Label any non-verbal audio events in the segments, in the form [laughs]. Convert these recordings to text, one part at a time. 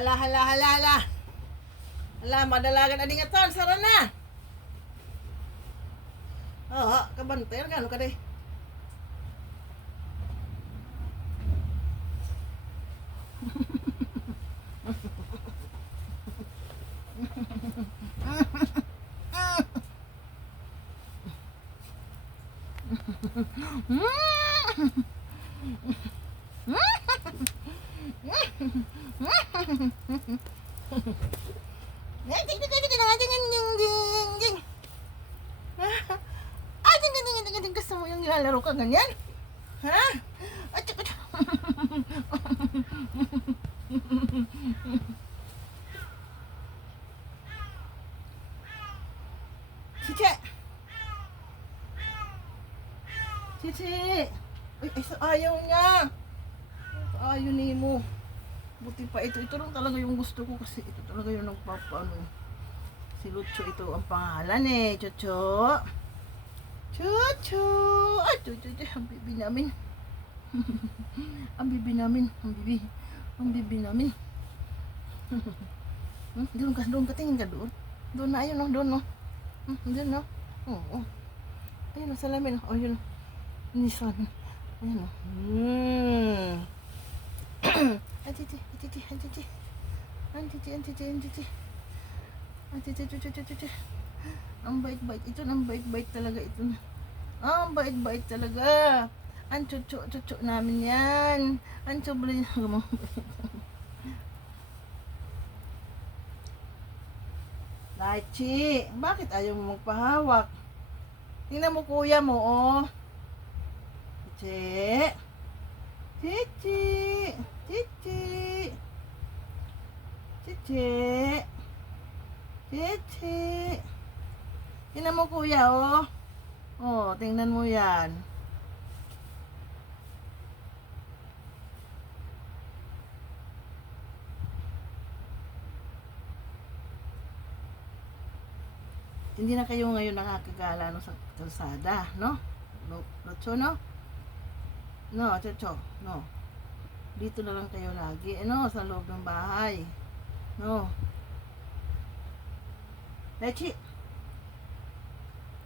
hala, hala, hala, hala. Hala, madalagan na nga ton, sara na. Oo, kabantay, gano ka day? [laughs] Ay, gusto mo yung nilalaro ka ganyan? Ha? At, at. Chiche! Chiche! Ay, sa ayaw niya! Ayaw ni mo. Buti pa ito. Ito lang talaga yung gusto ko kasi ito talaga yung nagpapa ano. Si Lucho ito ang pangalan eh. Chucho. Chucho. Ay, chucho. Ang bibi namin. [laughs] ang bibi namin. Ang bibi. Ang bibi namin. [laughs] hmm, doon ka, doon ka. Tingin ka doon. Doon na, ayun no, doon no. Hmm, doon no. Oo. Oh, Ayun no, salamin. Oh, ayun no. Nisan. Ayun no. Hmm. Antiti, antiti, antiti. Antiti, antiti, antiti. Antiti, antiti, antiti. Ang bait-bait. Ito ang bait-bait talaga ito. na. Ah, ang bait-bait talaga. Ang chucho-chucho namin yan. Ang sobrang [laughs] mo. Lachi, bakit ayaw mo magpahawak? Tingnan mo kuya mo, oh. Chichi. Chichi. Chichi. Chichi. Tingnan mo kuya, oh. Oh, tingnan mo yan. Hindi na kayo ngayon nakakagala no, sa kalsada, no? Locho, no? No, Chocho, no. Dito na lang kayo lagi, ano, sa loob ng bahay. No. Lechi.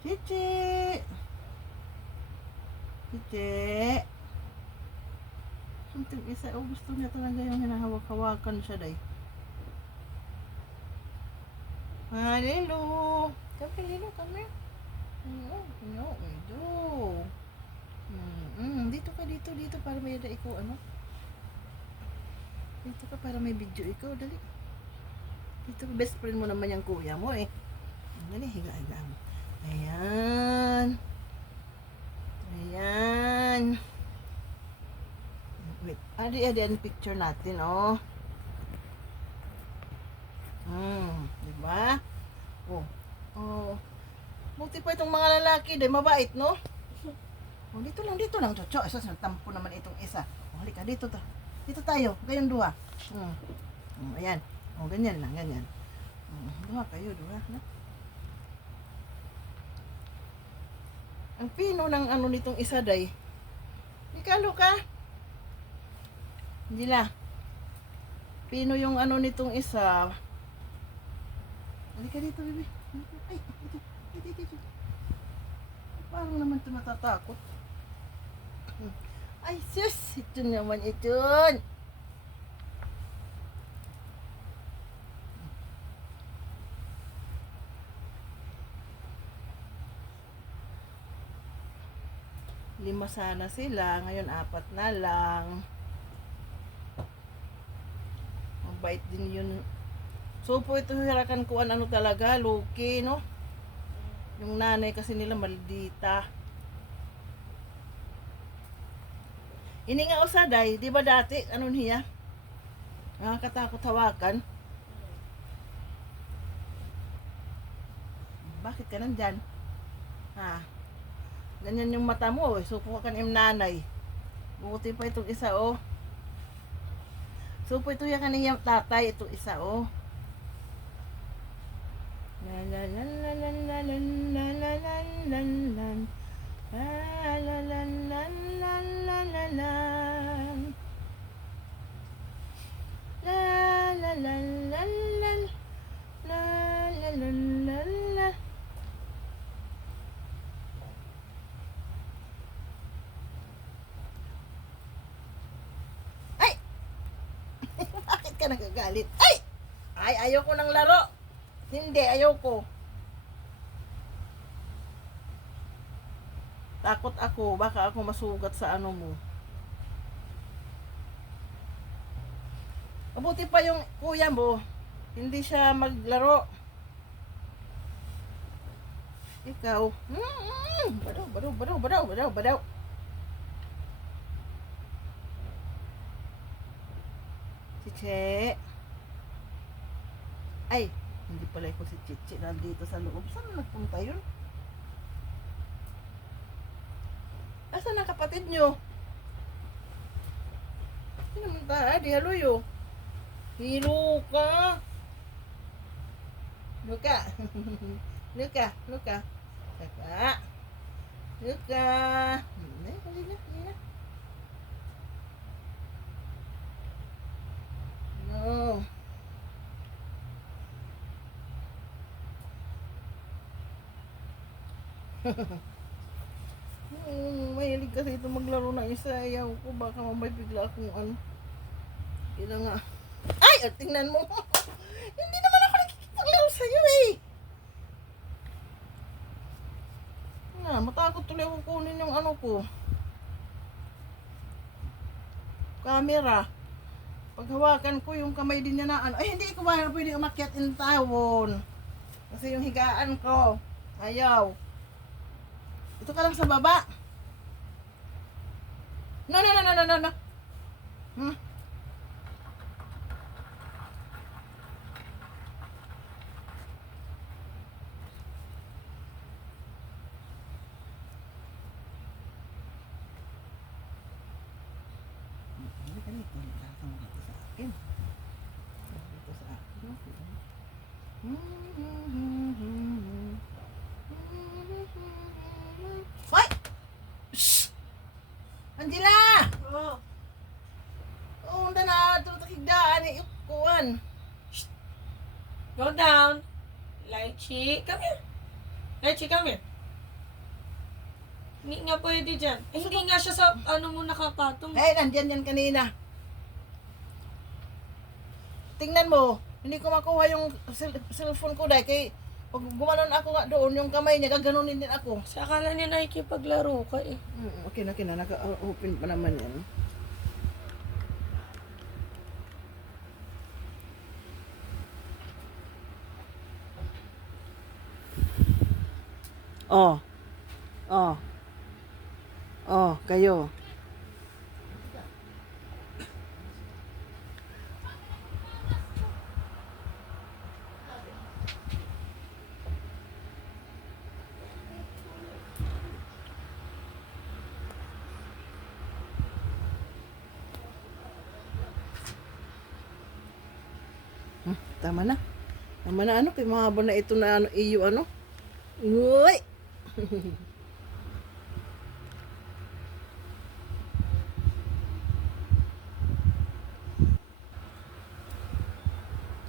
Chichi. Chichi. Suntik isa, oh, gusto niya talaga yung hinahawak-hawakan siya, day. Halilo. Come here, Lilo, come here. No, no, do. Mm, mm, dito ka, dito, dito, para may ikaw, ano? Dito ka, para may video ikaw, dali. Dito, best friend mo naman yung kuya mo, eh. Dali, higa, higa mo. Ayan. Ayan. Wait, adi, adi, ang picture natin, oh. Hmm, di ba? Oh. Oh. Buti pa itong mga lalaki, dahil mabait, no? Oh, dito lang, dito lang, Chocho. Isa, tampo naman itong isa. Oh, halika, dito to. Dito tayo, kayong dua. Hmm. Oh, ayan. Oh, ganyan lang, ganyan. Oh, dua kayo, dua. No? Ang pino ng ano nitong isa, day. Ikalo ka. Hindi la. Pino yung ano nitong isa. Halika dito, baby. Ay, dito, dito, dito. Parang naman ito natatakot. Ay, sus! Ito naman ito. Lima sana sila. Ngayon, apat na lang. Mabait din yun. So po ito hirakan ko ano talaga, Loki, no? Yung nanay kasi nila maldita. Ini nga usaday, di ba dati, ano niya? Nakakatakot hawakan. Bakit ka nandyan? Ha? Ganyan yung mata mo, eh. Supo ka yung nanay. Buti pa itong isa, oh. Supo ito yung kaniyang tatay, itong isa, oh. La la la la la la la la La la la la la la la la La la la ka nagagalit? Ay! Ay, ayoko ng laro. Hindi, ayoko. Takot ako, baka ako masugat sa ano mo. Mabuti pa yung kuya mo, hindi siya maglaro. Ikaw, mm, badaw, badaw, badaw, badaw, badaw, badaw. Si Che. Ay, hindi pala ako si Chichi nandito sa loob. Saan nagpunta yun? Asan ang kapatid nyo? Sino mo ta? Di haluyo. Hilo ka. Luka. Luka. Luka. Luka. Luka. Hmm, eh, hali No. Hmm, mahilig kasi ito maglaro ng isa. Ayaw ko. Baka mamay bigla akong ano. Kaya nga. Ay! oh, tingnan mo. [laughs] Hindi naman ako nakikipaglaro sa'yo eh. Na, matakot tuloy ako kunin yung ano ko. Camera. Paghawakan ko yung kamay din niya na ano. Ay, hindi ko ba pwede umakyat in tawon. Kasi yung higaan ko. Ayaw. Ito ka lang sa baba. No, no, no, no, no, no, no. Hmm? Nakakama dito sa akin. Dito sa akin. Hoy! Shh! Angela! Oh, Oo, na na. Tutakigdaan eh. Kuwan. go down. Lychee, come here. Lychee, come here. Hindi nga pwede dyan. Eh, hindi nga siya sa ano mo nakapatong. Eh, nandyan yan kanina. Tingnan mo. Hindi ko makuha yung cell- cellphone ko dahil kay pag gumanon ako nga doon, yung kamay niya, gaganunin din ako. Sa akala niya nakikipaglaro ka eh. Mm, okay na, okay na. Naka-open pa naman yan. Oh. Oh. Oh, kayo. Tama na. Tama na ano, kay mahaba na ito na ano, iyo ano. Uy! [laughs]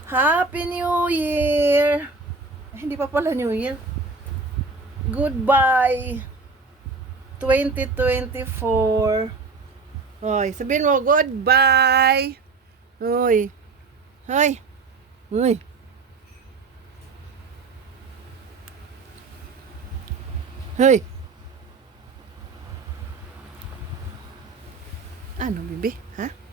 Happy New Year! Ay, hindi pa pala New Year. Goodbye! 2024. Hoy, sabihin mo goodbye. Hoy. Hoy. Hoy. Hoy. Ano, bibi? Ha? Hmm?